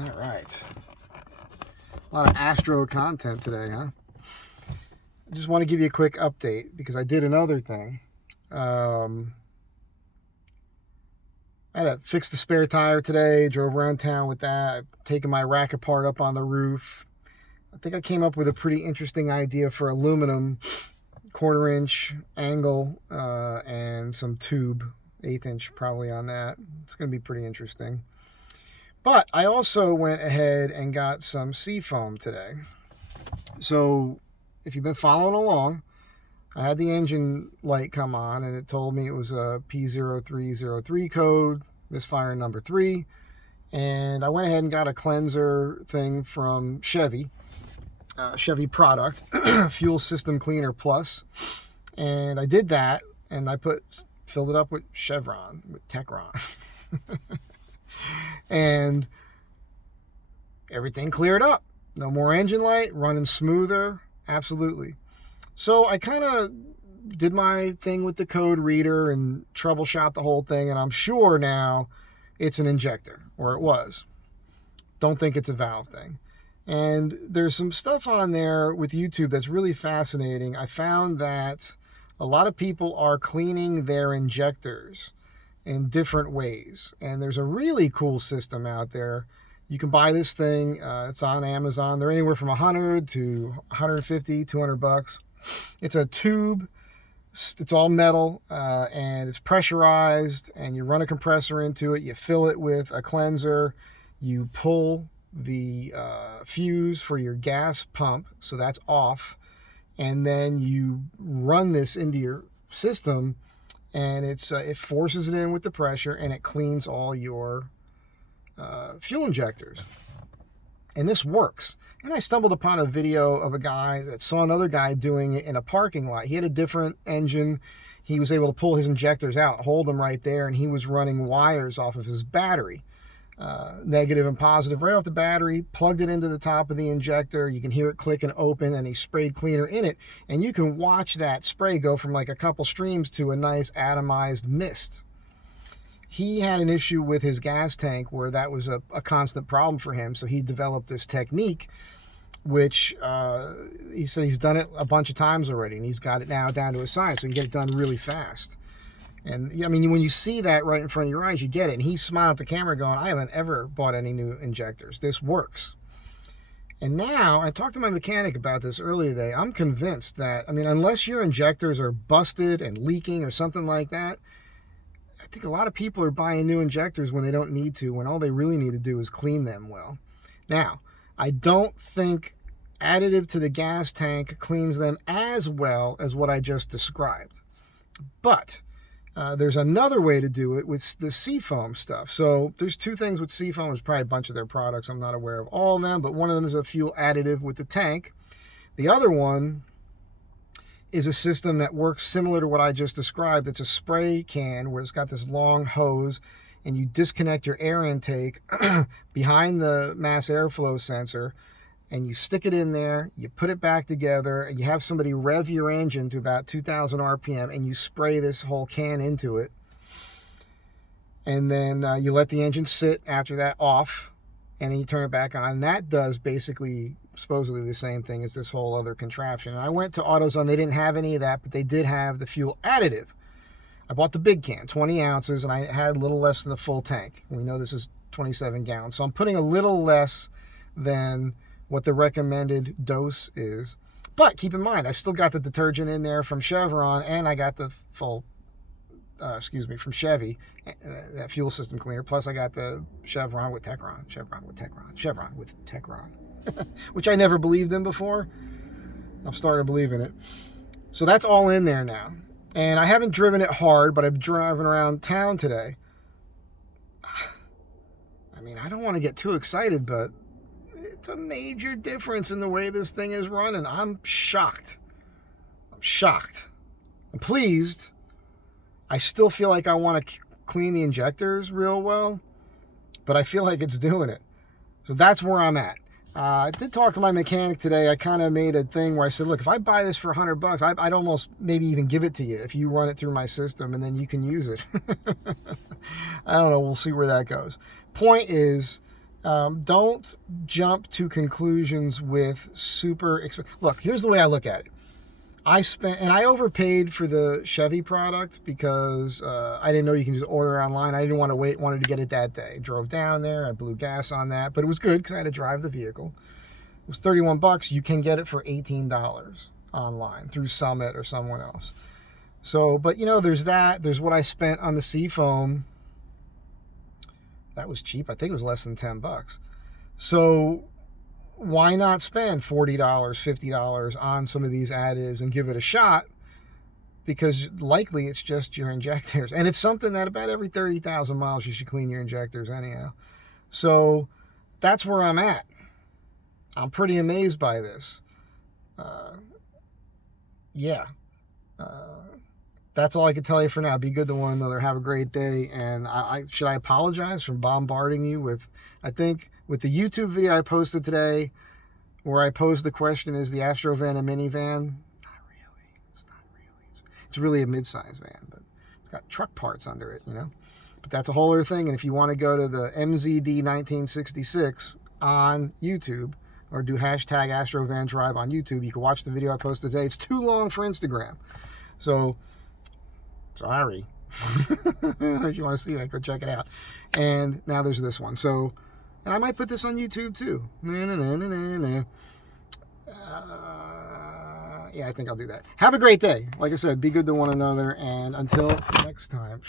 All right. A lot of Astro content today, huh? I just want to give you a quick update because I did another thing. I had to fix the spare tire today, drove around town with that. I've taken my rack apart up on the roof. I think I came up with a pretty interesting idea for aluminum, 1/4 inch angle, and some tube, 1/8 inch probably on that. It's going to be pretty interesting. But I also went ahead and got some seafoam today. So if you've been following along, I had the engine light come on and it told me it was a P0303 code, Misfire number 3. And I went ahead and got a cleanser thing from Chevy product, Fuel System Cleaner Plus. And I did that and I filled it up with Chevron, with Techron. And everything cleared up. No more engine light, running smoother. Absolutely. So I kind of did my thing with the code reader and troubleshot the whole thing. And I'm sure now it's an injector, or it was. Don't think it's a valve thing. And there's some stuff on there with YouTube that's really fascinating. I found that a lot of people are cleaning their injectors in different ways. And there's a really cool system out there. You can buy this thing. It's on Amazon. They're anywhere from $100 to $150, $200. It's a tube. It's all metal, and it's pressurized, and you run a compressor into it. You fill it with a cleanser. You pull the fuse for your gas pump, so that's off. And then you run this into your system, and it forces it in with the pressure, and it cleans all your fuel injectors. And this works. And I stumbled upon a video of a guy that saw another guy doing it in a parking lot. He had a different engine. He was able to pull his injectors out, hold them right there, and he was running wires off of his battery, negative and positive, right off the battery, plugged it into the top of the injector. You can hear it click and open, and he sprayed cleaner in it. And you can watch that spray go from like a couple streams to a nice atomized mist. He had an issue with his gas tank where that was a constant problem for him. So he developed this technique, which he said he's done it a bunch of times already, and he's got it now down to a science, so he can get it done really fast. And I mean, when you see that right in front of your eyes, you get it. And he smiled at the camera going, I haven't ever bought any new injectors. This works. And now, I talked to my mechanic about this earlier today. I'm convinced that, I mean, unless your injectors are busted and leaking or something like that, I think a lot of people are buying new injectors when they don't need to, when all they really need to do is clean them well. Now, I don't think additive to the gas tank cleans them as well as what I just described. But there's another way to do it with the seafoam stuff. So there's two things with seafoam. There's probably a bunch of their products. I'm not aware of all of them, but one of them is a fuel additive with the tank. The other one is a system that works similar to what I just described. It's a spray can where it's got this long hose, and you disconnect your air intake behind the mass airflow sensor, and you stick it in there, you put it back together, and you have somebody rev your engine to about 2,000 RPM, and you spray this whole can into it. And then you let the engine sit after that off, and then you turn it back on. And that does basically supposedly the same thing as this whole other contraption. And I went to AutoZone. They didn't have any of that, but they did have the fuel additive. I bought the big can, 20 ounces, and I had a little less than the full tank. We know this is 27 gallons. So I'm putting a little less than what the recommended dose is. But keep in mind, I've still got the detergent in there from Chevron, and I got the full, from Chevy, that fuel system cleaner. Plus I got the Chevron with Techron, which I never believed in before. I'm starting to believe in it. So that's all in there now. And I haven't driven it hard, but I've driven around town today. I mean, I don't want to get too excited, but it's a major difference in the way this thing is running. I'm shocked. I'm pleased. I still feel like I want to clean the injectors real well, but I feel like it's doing it. So that's where I'm at. I did talk to my mechanic today. I kind of made a thing where I said, look, if I buy this for $100, I'd almost maybe even give it to you if you run it through my system, and then you can use it. I don't know. We'll see where that goes. Point is, Don't jump to conclusions with super expensive. Look, here's the way I look at it. I overpaid for the Chevy product because I didn't know you can just order it online. I didn't want to wait, wanted to get it that day. Drove down there, I blew gas on that, but it was good because I had to drive the vehicle. It was $31. You can get it for $18 online through Summit or someone else. So, but you know, there's that. There's what I spent on the Seafoam. That was cheap. I think it was less than $10. So why not spend $40, $50 on some of these additives and give it a shot? Because likely it's just your injectors. And it's something that about every 30,000 miles you should clean your injectors anyhow. So that's where I'm at. I'm pretty amazed by this. That's all I can tell you for now. Be good to one another. Have a great day. And should I apologize for bombarding you with, I think, with the YouTube video I posted today, where I posed the question, is the Astro van a minivan? Not really. It's not really. It's really a mid-size van, but it's got truck parts under it, you know. But that's a whole other thing. And if you want to go to the MZD 1966 on YouTube, or do hashtag Astro Van Drive on YouTube, you can watch the video I posted today. It's too long for Instagram. So, sorry. If you want to see that, go check it out. And now there's this one. So, and I might put this on YouTube too. Yeah, I think I'll do that. Have a great day. Like I said, be good to one another. And until next time.